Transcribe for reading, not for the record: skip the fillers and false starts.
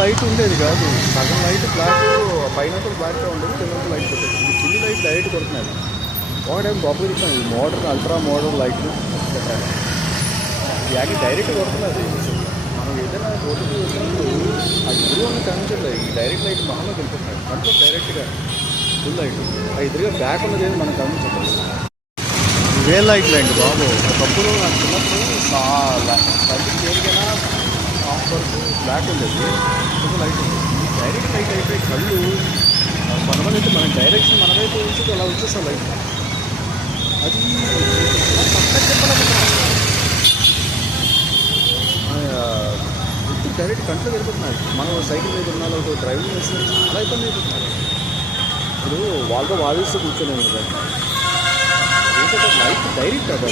Light ఉండేది కాదు, సగం లైట్ బ్లాక్, పైన బ్లాక్గా ఉండేది, కింద లైట్ కొట్టేది. ఇది ఫుల్ లైట్ డైరెక్ట్ కొడుతున్నాయి. ఒకటేం గొప్ప చెప్తాను, ఇది మోడర్న్ అల్ట్రా మోడర్న్ లైట్లు యాకి డైరెక్ట్ కొడుతున్నది. మనం ఏదైనా ఫోటో చూసినప్పుడు ఆ ఎదురు ఉన్న కనిపించట్లేదు, ఈ డైరెక్ట్ లైట్ మహంలో కనిపిస్తున్నాయి కంట్లో డైరెక్ట్గా ఫుల్ లైట్. ఆ ఎదురుగా బ్యాక్ ఉన్నది ఏది మనకు కనిపించట్లేదు. ఇవే లైట్లు అండి బాబు. ఒకప్పుడు నాకు చిన్నప్పుడు లైట్ దేనికైనా హాఫ్ వరకు బ్లాక్ ఉండేది, కొంచెం లైట్ ఉంది. డైరెక్ట్ లైట్ అయితే కళ్ళు కొంతమంది అయితే మన డైరెక్షన్ మన వైపు ఉంచి అలా వచ్చేస్తాం లైట్. అది పక్కన చెప్పాలనుకుంటున్నాను, డైరెక్ట్ కంట్లో వెళ్ళిపోతున్నాయి. మనం సైకిల్ మీద ఉన్న వాళ్ళు డ్రైవింగ్ చేస్తే చాలా ఇబ్బంది అయిపోతున్నారు. ఇప్పుడు వాళ్ళతో వాదిస్తూ కూర్చోలేము కదా, ఏంటంటే లైట్ డైరెక్ట్ కదా.